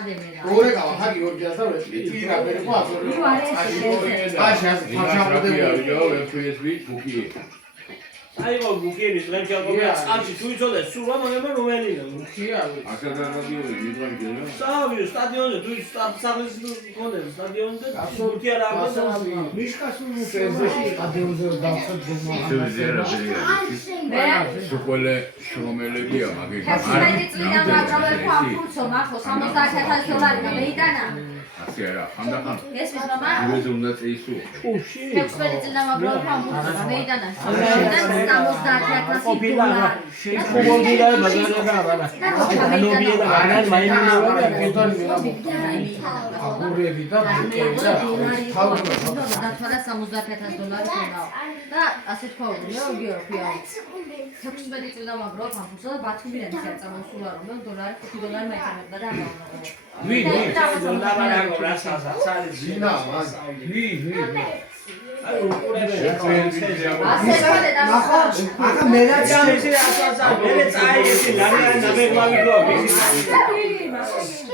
Ora cava hagi orgia sta tira per qua აიღო გუკიების რენჩაკობია წყალში თუ იცოდე სულ ამაგება რომელია გუკია აკადა რადიოზე მიდრანგენა სავიო სტადიონზე თუ საფრანგეთის კონდენ სტადიონზე გუკია რა აღმოჩნდა მიშკასულ ფერზეში სტადიონზე დავწოდმა სუკოლე შრომელებია მაგები ხასმედი წლიდან მაგალითად ფულცო მახო $70,000 მეიტანა ასე არა ხანდახან ეს ის მამა უეზე უნდა წეისო უში ხასმედი წლიდან მაგალითად მეიტანა $70,000 შეიქმონდა მაგალითად ანობია და ანან მაიმინოვია აგურები და ბუკები და თავი დათვალა $70,000 ქონდა და ასე თქვა გიორგია 16 წლიდან მაგალითად ფამფუსო და ბათუმიდან ისე წამოსულა რომ $5 მაიჭამებდა და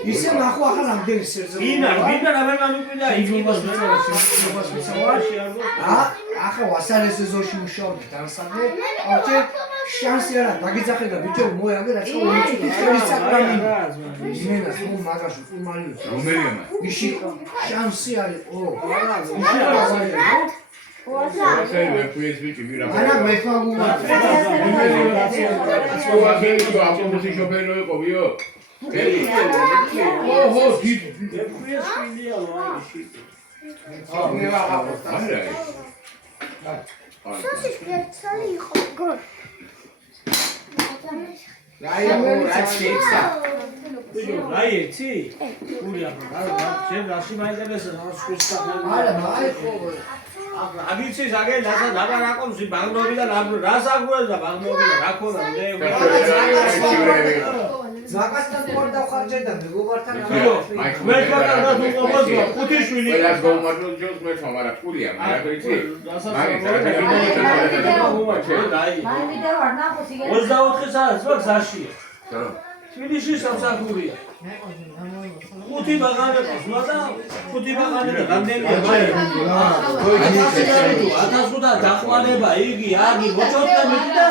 ისე ნახო ახლა რამდენი სერზე ვინა რა ვერ გამიკვირდა იგივას ახლა ვასარე სეზონში მუშაობდი დასადე ოჩე შანსი არა დაგიძახე და ბიჭო მოიაგე რა თქმა უნდა ის საკრამი იმენას მო მაგაში ფულმარიო რომელია იში შანსი არის ო ასე ვეფუესვი ვირა არა მეფაგუმა ავტობუსი შოფერი იყო ვიო ოჰო დიდ ვეფუესვილია ვაიში სოსის პერცალი იყო გორ რაიეთი? გურია შენ რაში მაინტერესებს სკუსტა აგიცის აგენ დასა დაბარაკობს ბაგნობიდან რას აგურებს და ბაგნობიდან რა ქონდა ზაკასთან ყორ დავხარჯე და მეგობართან მე თქვენ რა თქმა ხუთი შვილი ყველას გომარტო ჯოს მე თამარა ფულია მაგრამ იცი მაინდე ვარ ნახოს იგე 24 საათს ვარ გზაშია თბილისში სამსახურია ხუთი ბაღანი ყავს მაგრამ ხუთი ბაღანი და რამდენია 1500 დაყვალება იგი აგი მოჭორდა მიდდა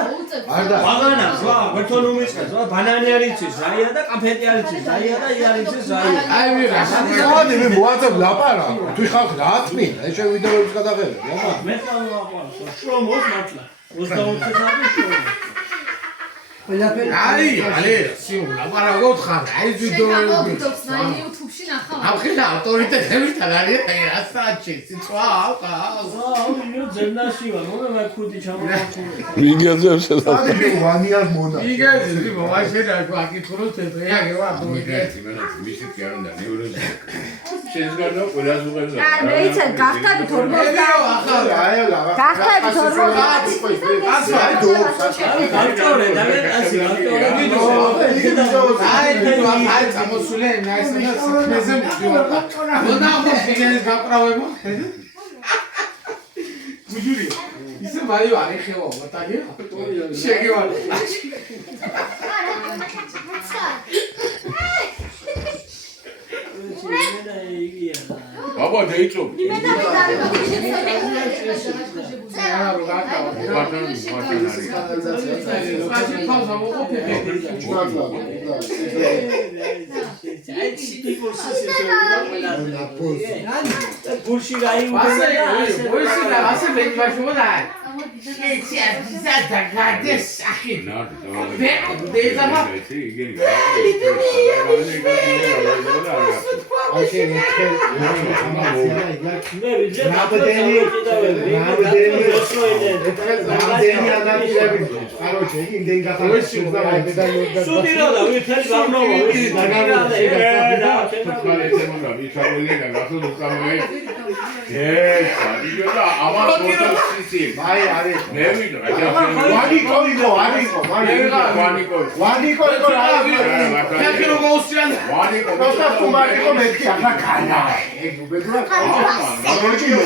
ბაღანა ზვა ვერთო ნუმისკას ზვა ბანანი არიცის რაია და კაფეტი არიცის რაია და იარიცის რაია აი ვიღა სამოდი მე მოაწევ ლაპარა თუ ხალხ რა აწმინდა ეს ვიდეოებს გადაღებები აბა მე წავაყავს შრომოს მართლა 24 საათი შრომო აი ალე სიუ ლაპარაკობ ხარ აი ვიდეოები YouTube-ში ნახავ აფხელა ავტორიტეტები თალარია რა საჩი სიტყვა აყა იო ზენაში ვარ მე ხუთი ჩამოვარქული ვიგეზებს საერთოდ ვანიას მონა იგეზი მოვაშერა აკითხულობ თეთრია გევა მიგეთი მე მისი კი არ უნდა ნეუროზი შენს გარდა ყველას უყურებს მე იცი გახტები 40 აი ლავა გახტები 40 გავწორე და მე ასე გავწორე აი წამოსულე ნაისნა საქმეზე მიდივარ და მოდამოს გაყრავებო გუჯური ისე მაიო არის ხევა მოტაგე შეგივარ ბაბა დაიწო გულში გაიუგა ასე მეჯვაშუდა შეცია ზადა გადეს ახი დეზამა მე ვიძე ნაბდენი короче იმდენ გახარდა სუდირო და ვირთელი გამნობა და ამას მოსწისი. აი არის. მე ვიდო, ვანიკო იყო, ვანიკო, ვანიკო. ვანიკო იყო რა. ხელი რო მოუსწრიან. ვანიკო. როცა თუ ვანიკო მეთქი ახლა განა. ეგ უბედურა.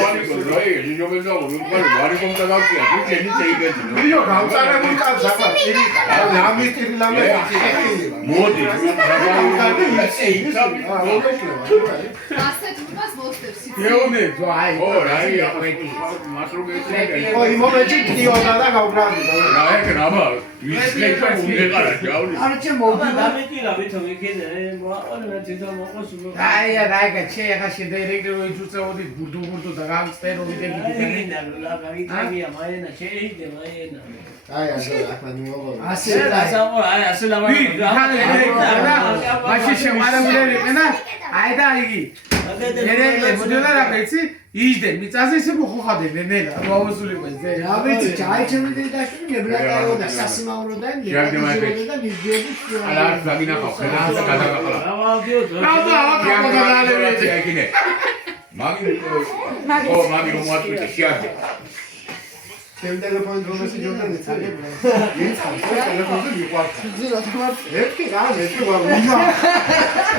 ვანიკო, რაი, ჯობედა ვანიკო მოგაგია, თვითონი წეიგეთი. ვიდეო გავწარებული კაცს ახლა ტირი. ნამიტირი ლამე. მოდი, ასეთ რუბას მოსდევს. გეონე, აი. ო, რაი, მასრობეცი. ო, იმ მომენტში ტიოდა და გავგრანდა. რა ეკრაბა, ვისლეკა უნეყარა ჯავლი. არჩე მოდი და დამეტილა ვითომ იქიდან მოაყოლე მე თვითონ მოყოს აი რა შეიძლება შედერეგლო იძუწეოდი ბურდუ და გამწერო ვიდეო აი ასე ახლა ნიოგო ასე ასე ლავარი მაშინ შემარებული იყენა აი და იგი ერე მოდიოდა რა ვიცი იჯდე მიწაზე ისე მოხოხადე ნელა მოავსული ყვეზე რა ვიცი ჩაიჩემდი და შეგებლაკაო და სასიმაურო და ნებიჯები და მიზიები არა ზაგინახავ ხელას და გადაგაყლა. მაგი რომ მოაწყვეტე შეარდა. ჩემ ტელეფონით რომ ეს ჯობდა მეცადე. ტელეფონზე მიყვარს. ერთი რა, ერთი ვარ.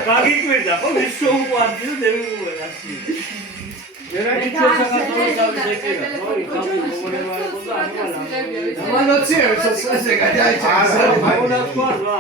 გაგიკვირდა ხო ის შეუყვარდი და დევიუერასი ერა ჩოცაკატოს დავზეკირა ხო იქ მოგონება იყო და ამალა მანოციე ეს ესე გადაიჭერა. აუნა თქვა რა